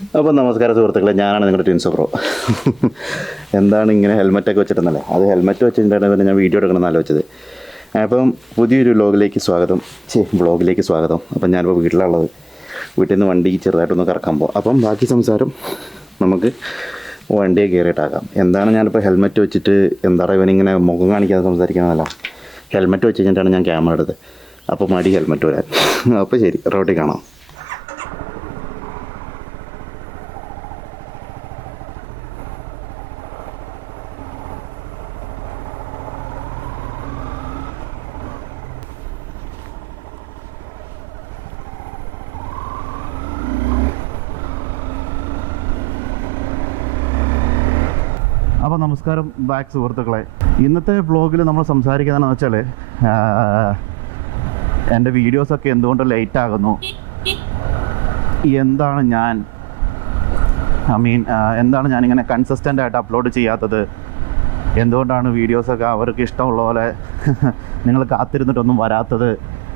അപ്പോൾ നമസ്കാരം സുഹൃത്തുക്കളെ, ഞാനാണ് നിങ്ങളുടെ TinsoBro. എന്താണ് ഇങ്ങനെ ഹെൽമെറ്റൊക്കെ വെച്ചിട്ടുണ്ടല്ലേ? അത് ഹെൽമെറ്റ് വെച്ചിട്ടാണ് പിന്നെ ഞാൻ വീഡിയോ എടുക്കണമെന്ന് ആലോചിച്ചത്. അപ്പം പുതിയൊരു വ്ളോഗിലേക്ക് സ്വാഗതം. അപ്പം ഞാനിപ്പോൾ വീട്ടിലുള്ളത്, വീട്ടിൽ നിന്ന് വണ്ടി ചെറുതായിട്ടൊന്ന് കറക്കാൻ പോകും. അപ്പം ബാക്കി സംസാരം നമുക്ക് വണ്ടിയെ കയറിയിട്ടാക്കാം. എന്താണ് ഞാനിപ്പോൾ ഹെൽമെറ്റ് വെച്ചിട്ട് എന്താണ് ഇവനിങ്ങനെ മുഖം കാണിക്കാതെ സംസാരിക്കുന്നതല്ല. ഹെൽമെറ്റ് വെച്ച് കഴിഞ്ഞിട്ടാണ് ഞാൻ ക്യാമറ എടുത്തത്. അപ്പോൾ മടി ഹെൽമെറ്റ് വരാൻ. അപ്പോൾ ശരി, റോട്ടിൽ കാണാം. അപ്പോൾ നമസ്കാരം ബാക്ക് സുഹൃത്തുക്കളെ. ഇന്നത്തെ വ്ളോഗിൽ നമ്മൾ സംസാരിക്കുന്നതെന്ന് വെച്ചാൽ എൻ്റെ വീഡിയോസൊക്കെ എന്തുകൊണ്ട് ലേറ്റ് ആകുന്നു, എന്താണ് ഞാനിങ്ങനെ കൺസിസ്റ്റൻ്റ് ആയിട്ട് അപ്ലോഡ് ചെയ്യാത്തത്, എന്തുകൊണ്ടാണ് വീഡിയോസൊക്കെ അവർക്ക് ഇഷ്ടമുള്ള പോലെ നിങ്ങൾ കാത്തിരുന്നിട്ടൊന്നും വരാത്തത്,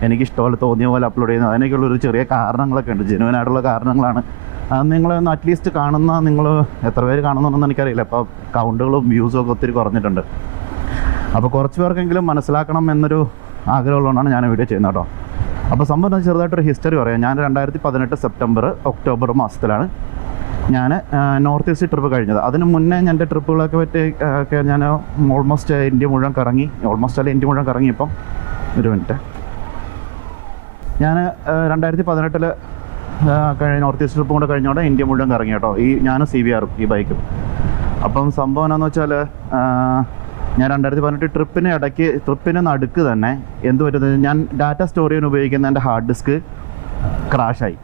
എനിക്കിഷ്ടപോലെ തോന്നിയ പോലെ അപ്ലോഡ് ചെയ്യുന്നത്, അതിനൊക്കെയുള്ളൊരു ചെറിയ കാരണങ്ങളൊക്കെ ഉണ്ട്. ജെനുവനായിട്ടുള്ള കാരണങ്ങളാണ്. അത് നിങ്ങളൊന്ന് അറ്റ്ലീസ്റ്റ് കാണുന്ന നിങ്ങൾ എത്ര പേര് കാണുന്നുണ്ടെന്ന് എനിക്കറിയില്ല. അപ്പോൾ കൗണ്ടുകളും വ്യൂസും ഒക്കെ ഒത്തിരി കുറഞ്ഞിട്ടുണ്ട്. അപ്പോൾ കുറച്ച് പേർക്കെങ്കിലും മനസ്സിലാക്കണം എന്നൊരു ആഗ്രഹമുള്ളതുകൊണ്ടാണ് ഞാൻ വീഡിയോ ചെയ്യുന്നത് കേട്ടോ. അപ്പോൾ സംഭവം ചെറുതായിട്ടൊരു ഹിസ്റ്ററി പറയാം. ഞാൻ 2018 സെപ്റ്റംബർ ഒക്ടോബർ മാസത്തിലാണ് ഞാൻ നോർത്ത് ഈസ്റ്റ് ട്രിപ്പ് കഴിഞ്ഞത്. അതിന് മുന്നേ എൻ്റെ ട്രിപ്പുകളൊക്കെ പറ്റി ഞാൻ ഓൾമോസ്റ്റ് ഇന്ത്യ മുഴുവൻ കറങ്ങി. ഇപ്പം ഒരു മിനിറ്റ്, ഞാൻ 2018 നോർത്ത് ഈസ്റ്റ് ട്രിപ്പും കൂടെ കഴിഞ്ഞോടെ ഇന്ത്യ മുഴുവൻ കറങ്ങി കേട്ടോ. ഞാനും CBR ഈ ബൈക്കും. അപ്പം സംഭവം എന്താണെന്ന് വെച്ചാൽ ഞാൻ 2018 ട്രിപ്പിന് നടുക്ക് തന്നെ എന്ത് പറ്റുന്നത്, ഞാൻ ഡാറ്റ സ്റ്റോർ ചെയ്യാൻ ഉപയോഗിക്കുന്ന എൻ്റെ ഹാർഡ് ഡിസ്ക് ക്രാഷായി.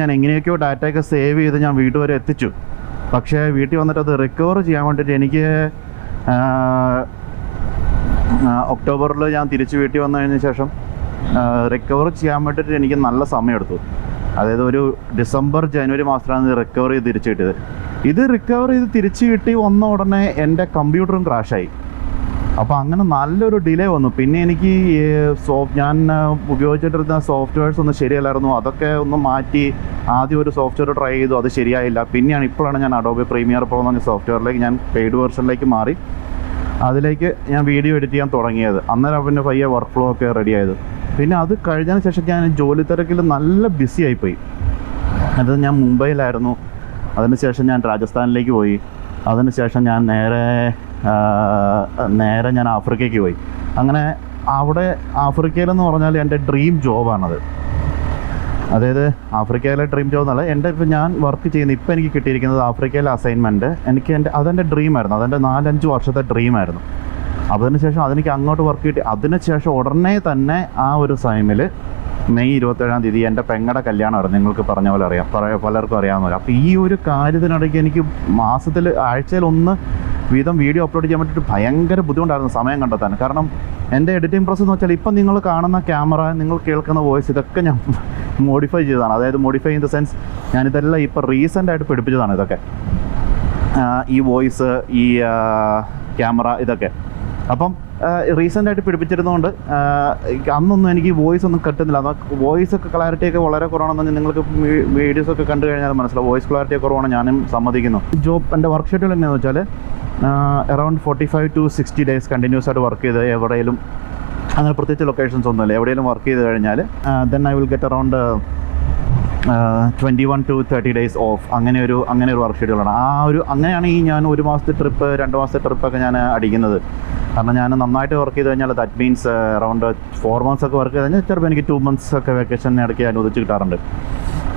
ഞാൻ എങ്ങനെയൊക്കെയോ ഡാറ്റയൊക്കെ സേവ് ചെയ്ത് ഞാൻ വീട് വരെ എത്തിച്ചു. പക്ഷേ വീട്ടിൽ വന്നിട്ട് അത് റിക്കവർ ചെയ്യാൻ വേണ്ടിയിട്ട് എനിക്ക് ഒക്ടോബറിൽ ഞാൻ തിരിച്ച് വീട്ടിൽ വന്നു കഴിഞ്ഞ ശേഷം റിക്കവർ ചെയ്യാൻ വേണ്ടിയിട്ട് എനിക്ക് നല്ല സമയമെടുത്തു. അതായത് ഒരു ഡിസംബർ ജനുവരി മാസത്തിലാണ് റിക്കവർ ചെയ്ത് തിരിച്ചു കിട്ടിയത്. റിക്കവർ ചെയ്ത് തിരിച്ചു കിട്ടി വന്ന ഉടനെ എൻ്റെ കമ്പ്യൂട്ടറും ക്രാഷായി. അപ്പോൾ അങ്ങനെ നല്ലൊരു ഡിലേ വന്നു. പിന്നെ എനിക്ക് ഞാൻ ഉപയോഗിച്ചിട്ടിരുന്ന സോഫ്റ്റ്വെയർസ് ഒന്നും ശരിയല്ലായിരുന്നു. അതൊക്കെ ഒന്ന് മാറ്റി ആദ്യം ഒരു സോഫ്റ്റ്വെയർ ട്രൈ ചെയ്തു, അത് ശരിയായില്ല. ഇപ്പോഴാണ് ഞാൻ അഡോബി പ്രീമിയർ പ്രോ എന്ന് പറഞ്ഞ സോഫ്റ്റ്വെയറിലേക്ക് ഞാൻ പെയ്ഡ് വെർഷനിലേക്ക് മാറി അതിലേക്ക് ഞാൻ വീഡിയോ എഡിറ്റ് ചെയ്യാൻ തുടങ്ങിയത്. അന്നേരം പിന്നെ പയ്യെ വർക്ക് ഫ്ലോ ഒക്കെ റെഡിയായത്. പിന്നെ അത് കഴിഞ്ഞതിന് ശേഷം ഞാൻ ജോലി തിരക്കിൽ നല്ല ബിസി ആയിപ്പോയി. അത് ഞാൻ മുംബൈയിലായിരുന്നു. അതിനുശേഷം ഞാൻ രാജസ്ഥാനിലേക്ക് പോയി. അതിനുശേഷം ഞാൻ നേരെ ഞാൻ ആഫ്രിക്കയ്ക്ക് പോയി. അങ്ങനെ അവിടെ ആഫ്രിക്കയിലെന്ന് പറഞ്ഞാൽ എൻ്റെ ഡ്രീം ജോബാണത്. അതായത് ആഫ്രിക്കയിലെ ഡ്രീം ജോബ് എന്നല്ല, ഞാൻ വർക്ക് ചെയ്യുന്നത് ഇപ്പോൾ എനിക്ക് കിട്ടിയിരിക്കുന്നത് ആഫ്രിക്കയിലെ അസൈൻമെൻറ്റ്. അതെൻ്റെ ഡ്രീമായിരുന്നു. അതെൻ്റെ 4-5 വർഷത്തെ ഡ്രീമായിരുന്നു. അതിനുശേഷം അതെനിക്ക് അങ്ങോട്ട് വർക്ക് കിട്ടി. അതിനുശേഷം ഉടനെ തന്നെ ആ ഒരു ടൈമിൽ മെയ് 27-ാം തീയതി എൻ്റെ പെങ്ങളുടെ കല്യാണമായിരുന്നു. നിങ്ങൾക്ക് പറഞ്ഞ പോലെ പലർക്കും അറിയാവുന്ന പോലെ. അപ്പോൾ ഈ ഒരു കാര്യത്തിനിടയ്ക്ക് എനിക്ക് ആഴ്ചയിൽ 1 വീതം വീഡിയോ അപ്ലോഡ് ചെയ്യാൻ വേണ്ടിയിട്ട് ഭയങ്കര ബുദ്ധിമുട്ടായിരുന്നു സമയം കണ്ടെത്താൻ. കാരണം എൻ്റെ എഡിറ്റിംഗ് പ്രോസസ്സ് എന്ന് വെച്ചാൽ ഇപ്പം നിങ്ങൾ കാണുന്ന ക്യാമറ, നിങ്ങൾ കേൾക്കുന്ന വോയിസ്, ഇതൊക്കെ ഞാൻ മോഡിഫൈ ചെയ്തതാണ്. അതായത് മോഡിഫൈ ഇൻ ദ സെൻസ് ഞാനിതെല്ലാം ഇപ്പോൾ റീസെൻ്റായിട്ട് പഠിപ്പിച്ചതാണ്. ഇതൊക്കെ ഈ വോയിസ്, ഈ ക്യാമറ, ഇതൊക്കെ അപ്പം റീസെൻ്റായിട്ട് പിടിപ്പിച്ചിരുന്നതുകൊണ്ട് അന്നൊന്നും എനിക്ക് വോയിസ് ഒന്നും കിട്ടുന്നില്ല. വോയിസൊക്കെ ക്ലാരിറ്റിയൊക്കെ വളരെ കുറവാണെന്ന് നിങ്ങൾക്ക് വീഡിയോസൊക്കെ കണ്ടു കഴിഞ്ഞാൽ മനസ്സിലാവും. വോയിസ് ക്ലാരിറ്റി കുറവാണ്, ഞാനും സമ്മതിക്കുന്നു. എൻ്റെ വർക്ക് ഷെഡ്യൂൾ എങ്ങനെയാണെന്ന് വെച്ചാൽ അറൗണ്ട് 45 to 60 ഡേയ്സ് കണ്ടിന്യൂസ് ആയിട്ട് വർക്ക് ചെയ്ത് എവിടെയെങ്കിലും, അങ്ങനെ പ്രത്യേകിച്ച് ലൊക്കേഷൻസ് ഒന്നുമില്ല, എവിടെയെങ്കിലും വർക്ക് ചെയ്ത് കഴിഞ്ഞാൽ then I will get around 21 to 30 days of. അങ്ങനെ ഒരു വർക്ക് ഷെഡ്യൂളാണ്. അങ്ങനെയാണ് ഞാൻ 1 മാസത്തെ ട്രിപ്പ് 2 മാസത്തെ ട്രിപ്പൊക്കെ ഞാൻ അടിക്കുന്നത്. കാരണം ഞാൻ നന്നായിട്ട് വർക്ക് ചെയ്ത് കഴിഞ്ഞാൽ ദാറ്റ് മീൻസ് അറൗണ്ട് 4 months ഒക്കെ വർക്ക് ചെയ്ത് കഴിഞ്ഞാൽ ചിലപ്പോൾ എനിക്ക് 2 months ഒക്കെ വെക്കേഷൻ ഇടയ്ക്ക് അനുവദിച്ച് കിട്ടാറുണ്ട്.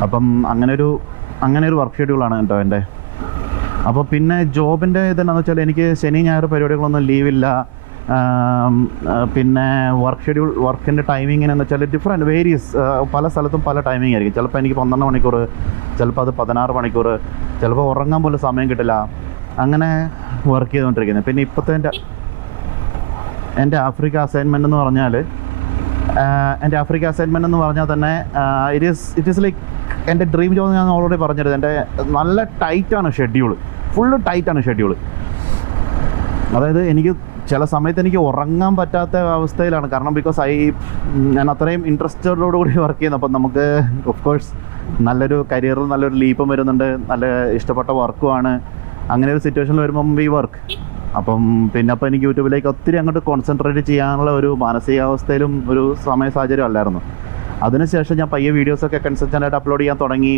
അപ്പം അങ്ങനെ ഒരു വർക്ക് ഷെഡ്യൂളാണ് കേട്ടോ എൻ്റെ. അപ്പോൾ പിന്നെ ജോബിൻ്റെ ഇതെന്താണെന്ന് വെച്ചാൽ എനിക്ക് ശനി ഞായർ പരിപാടികളൊന്നും ലീവില്ല. പിന്നെ വർക്കിൻ്റെ ടൈമിങ്ങിന് എന്ന് വെച്ചാൽ ഡിഫറെൻറ്റ് വേരിയസ്. പല സ്ഥലത്തും പല ടൈമിംഗ് ആയിരിക്കും. ചിലപ്പോൾ എനിക്ക് 12 മണിക്കൂർ, ചിലപ്പോൾ അത് 16 മണിക്കൂർ, ചിലപ്പോൾ ഉറങ്ങാൻ പോലും സമയം കിട്ടില്ല. അങ്ങനെ വർക്ക് ചെയ്തുകൊണ്ടിരിക്കുന്നത്. പിന്നെ ഇപ്പോഴത്തെ എൻ്റെ ആഫ്രിക്ക അസൈൻമെൻ്റ് എന്ന് പറഞ്ഞാൽ തന്നെ ഇറ്റ് ഈസ് ലൈക്ക് എൻ്റെ ഡ്രീം ജോബ്. ഞാൻ ഓൾറെഡി പറഞ്ഞിരുന്നത് എൻ്റെ നല്ല ടൈറ്റാണ് ഷെഡ്യൂൾ, ഫുള്ള് ടൈറ്റാണ് ഷെഡ്യൂൾ. അതായത് എനിക്ക് ചില സമയത്ത് എനിക്ക് ഉറങ്ങാൻ പറ്റാത്ത അവസ്ഥയിലാണ്. കാരണം ബിക്കോസ് ഞാൻ അത്രയും ഇൻട്രസ്റ്റോടുകൂടി വർക്ക് ചെയ്യുന്നത്. അപ്പം നമുക്ക് ഓഫ് കോഴ്സ് നല്ലൊരു കരിയറിൽ നല്ലൊരു ലീപ്പും വരുന്നുണ്ട്, നല്ല ഇഷ്ടപ്പെട്ട വർക്കുമാണ്. അങ്ങനെ ഒരു സിറ്റുവേഷനിൽ വരുമ്പം വി വർക്ക്. അപ്പം പിന്നെ അപ്പോൾ എനിക്ക് യൂട്യൂബിലേക്ക് ഒത്തിരി അങ്ങോട്ട് കോൺസെൻട്രേറ്റ് ചെയ്യാനുള്ള ഒരു മാനസികാവസ്ഥയിലും ഒരു സമയ സാഹചര്യം അല്ലായിരുന്നു. അതിനുശേഷം ഞാൻ പയ്യെ വീഡിയോസൊക്കെ കൺസിസ്റ്റൻ്റായിട്ട് അപ്ലോഡ് ചെയ്യാൻ തുടങ്ങി.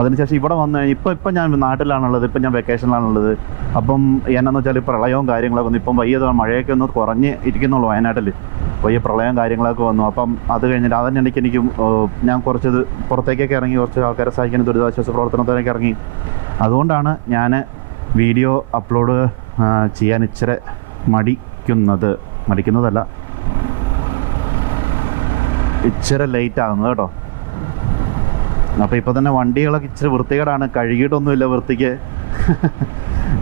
അതിനുശേഷം ഇവിടെ വന്നു കഴിഞ്ഞാൽ ഇപ്പം ഞാൻ നാട്ടിലാണുള്ളത്, ഇപ്പം ഞാൻ വെക്കേഷനിലാണുള്ളത്. അപ്പം എന്നാന്ന് വെച്ചാൽ പ്രളയവും കാര്യങ്ങളൊക്കെ വന്നു. ഇപ്പം വയ്യ മഴയൊക്കെ ഒന്ന് കുറഞ്ഞ് ഇരിക്കുന്നുള്ളൂ വയനാട്ടിൽ. വയ്യ പ്രളയം കാര്യങ്ങളൊക്കെ വന്നു. അപ്പം അത് കഴിഞ്ഞിട്ട് അതിനിടയ്ക്ക് ഞാൻ കുറച്ച് പുറത്തേക്കൊക്കെ ഇറങ്ങി, കുറച്ച് ആൾക്കാരെ സഹായിക്കാൻ ദുരിതാശ്വാസ പ്രവർത്തനത്തിലേക്ക് ഇറങ്ങി. അതുകൊണ്ടാണ് ഞാൻ വീഡിയോ അപ്ലോഡ് ചെയ്യാൻ ഇച്ചിരി മടിക്കുന്നതല്ല, ഇച്ചിരി ലേറ്റ് ആകുന്നത് കേട്ടോ. അപ്പോൾ ഇപ്പോൾ തന്നെ വണ്ടികളൊക്കെ ഇച്ചിരി വൃത്തികേടാണ്, കഴുകിയിട്ടൊന്നുമില്ല വൃത്തിക്ക്.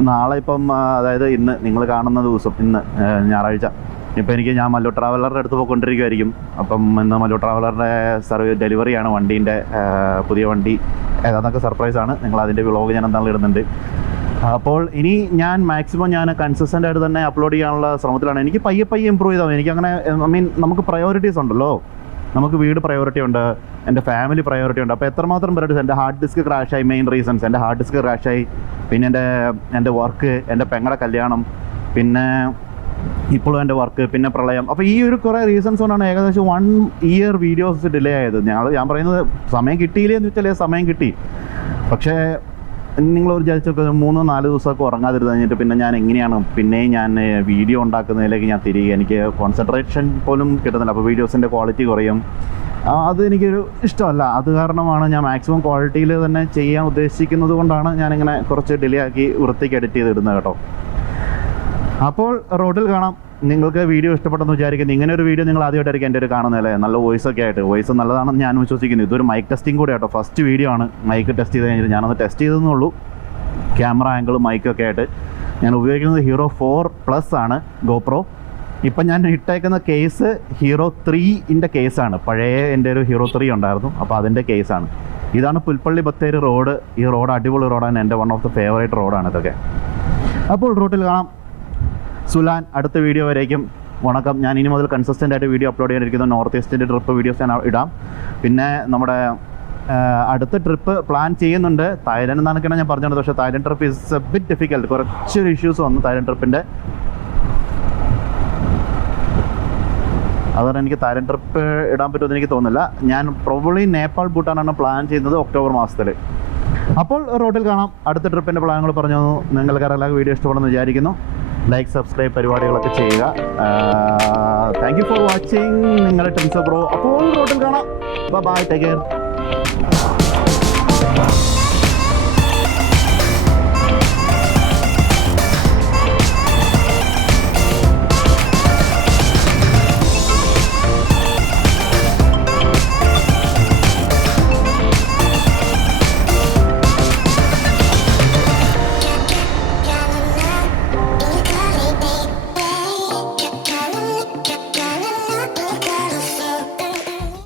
നാളെ ഇപ്പം അതായത് ഇന്ന് നിങ്ങൾ കാണുന്ന ദിവസം, ഇന്ന് ഞായറാഴ്ച, ഇപ്പോൾ ഞാൻ മല്ലു ട്രാവലറുടെ അടുത്ത് പോയിക്കൊണ്ടിരിക്കുമായിരിക്കും. അപ്പം ഇന്ന് മല്ലു ട്രാവലറുടെ ഡെലിവറിയാണ് വണ്ടീൻ്റെ, പുതിയ വണ്ടി ഏതാന്നൊക്കെ സർപ്രൈസാണ്. നിങ്ങൾ അതിൻ്റെ വ്ളോഗ് ഞാൻ എന്തായാലും ഇടുന്നുണ്ട്. അപ്പോൾ ഇനി ഞാൻ മാക്സിമം കൺസിസ്റ്റൻ്റ് ആയിട്ട് തന്നെ അപ്ലോഡ് ചെയ്യാനുള്ള ശ്രമത്തിലാണ്. എനിക്ക് പയ്യെ ഇമ്പ്രൂവ് ചെയ്താൽ എനിക്കങ്ങനെ നമുക്ക് പ്രയോറിറ്റീസ് ഉണ്ടല്ലോ. നമുക്ക് വീട് പ്രയോറിറ്റി ഉണ്ട്, എൻ്റെ ഫാമിലി പ്രയോറിറ്റി ഉണ്ട്. അപ്പോൾ എത്രമാത്രം പ്രയോറിറ്റീസ്. എൻ്റെ ഹാർഡ് ഡിസ്ക് ക്രാഷായി, മെയിൻ റീസൺസ് എൻ്റെ ഹാർഡ് ഡിസ്ക് ക്രാഷായി, പിന്നെ എൻ്റെ വർക്ക്, എൻ്റെ പെങ്ങളുടെ കല്യാണം, പിന്നെ ഇപ്പോഴും എൻ്റെ വർക്ക്, പിന്നെ പ്രളയം. അപ്പോൾ ഈ ഒരു കുറേ റീസൺസ് കൊണ്ടാണ് ഏകദേശം 1 year വീഡിയോസ് ഡിലേ ആയത്. ഞാൻ പറയുന്നത് സമയം കിട്ടിയില്ലേ എന്ന് വെച്ചാൽ സമയം കിട്ടി. പക്ഷേ നിങ്ങൾ വിചാരിച്ചൊക്കെ 3-4 ദിവസമൊക്കെ ഉറങ്ങാതിരുന്ന് കഴിഞ്ഞിട്ട് പിന്നെ ഞാൻ എങ്ങനെയാണ് പിന്നെയും ഞാൻ വീഡിയോ ഉണ്ടാക്കുന്നതിലേക്ക് ഞാൻ തിരികെ, എനിക്ക് കോൺസെൻട്രേഷൻ പോലും കിട്ടുന്നില്ല. അപ്പോൾ വീഡിയോസിൻ്റെ ക്വാളിറ്റി കുറയും. അത് എനിക്കൊരു ഇഷ്ടമല്ല. അത് കാരണമാണ് ഞാൻ മാക്സിമം ക്വാളിറ്റിയിൽ തന്നെ ചെയ്യാൻ ഉദ്ദേശിക്കുന്നത് കൊണ്ടാണ് ഞാനിങ്ങനെ കുറച്ച് ഡിലേ ആക്കി വൃത്തിക്ക് എഡിറ്റ് ചെയ്തിടുന്നത് കേട്ടോ. അപ്പോൾ റോഡിൽ കാണാം. നിങ്ങൾക്ക് വീഡിയോ ഇഷ്ടപ്പെട്ടെന്ന് വിചാരിക്കുന്നു. ഇങ്ങനെ ഒരു വീഡിയോ നിങ്ങൾ ആദ്യമായിട്ടായിരിക്കും എൻ്റെ ഒരു കാണുന്നതല്ലേ, നല്ല വോയിസൊക്കെ ആയിട്ട്. വോയിസ് നല്ലതാണെന്ന് ഞാൻ വിശ്വസിക്കുന്നു. ഇതൊരു മൈക്ക് ടെസ്റ്റിംഗ് കൂടെ കേട്ടോ, ഫസ്റ്റ് വീഡിയോ ആണ്. മൈക്ക് ടെസ്റ്റ് ചെയ്ത് കഴിഞ്ഞിട്ട് ഞാനൊന്ന് ടെസ്റ്റ് ചെയ്തെന്നുള്ളൂ. ക്യാമറ ആംഗിൾ മൈക്കൊക്കെ ആയിട്ട് ഞാൻ ഉപയോഗിക്കുന്നത് Hero4+ ആണ് ഗോപ്രോ. ഇപ്പം ഞാൻ ഇട്ടേക്കുന്ന കേസ് Hero3 കേസാണ്. പഴയ എൻ്റെ ഒരു Hero3 ഉണ്ടായിരുന്നു, അപ്പോൾ അതിൻ്റെ കേസാണ്. ഇതാണ് പുൽപ്പള്ളി ബത്തേരി റോഡ്. ഈ റോഡ് അടിപൊളി റോഡാണ്, എൻ്റെ വൺ ഓഫ് ദ ഫേവറേറ്റ് റോഡാണ് ഇതൊക്കെ. അപ്പോൾ റോഡിൽ കാണാം. സുലാൻ, അടുത്ത വീഡിയോ വരേക്കും വണക്കം. ഞാൻ ഇനി മുതൽ കൺസിസ്റ്റൻ്റ് ആയിട്ട് വീഡിയോ അപ്ലോഡ് ചെയ്യാനിരിക്കുന്നു. നോർത്ത് ഈസ്റ്റിൻ്റെ ട്രിപ്പ് വീഡിയോസ് ഞാൻ ഇടാം. പിന്നെ നമ്മുടെ അടുത്ത ട്രിപ്പ് പ്ലാൻ ചെയ്യുന്നുണ്ട്. തായ്ലൻഡ് എന്നാണ് ഞാൻ പറഞ്ഞത്. പക്ഷേ Thailand trip is A bit difficult. കുറച്ചൊരു ഇഷ്യൂസ് വന്നു തായ്ലൻഡ് ട്രിപ്പിൻ്റെ. അതുകൊണ്ട് എനിക്ക് തായ്ലൻഡ് ട്രിപ്പ് ഇടാൻ പറ്റുമെന്ന് എനിക്ക് തോന്നുന്നില്ല. ഞാൻ പ്രോബബ്ലി നേപ്പാൾ ഭൂട്ടാനാണ് പ്ലാൻ ചെയ്യുന്നത് ഒക്ടോബർ മാസത്തിൽ. അപ്പോൾ റോഡിൽ കാണാം. അടുത്ത ട്രിപ്പിൻ്റെ പ്ലാനുകൾ പറഞ്ഞു. നിങ്ങൾക്കെല്ലാം വീഡിയോ ഇഷ്ടപ്പെടുമെന്ന് വിചാരിക്കുന്നു. ലൈക്ക്, സബ്സ്ക്രൈബ് പരിപാടികളൊക്കെ ചെയ്യുക. Thank you for watching. നിങ്ങളുടെ ടിൻസോബ്രോ. അപ്പോൾ റോഡിൽ കാണാം. Bye, take care.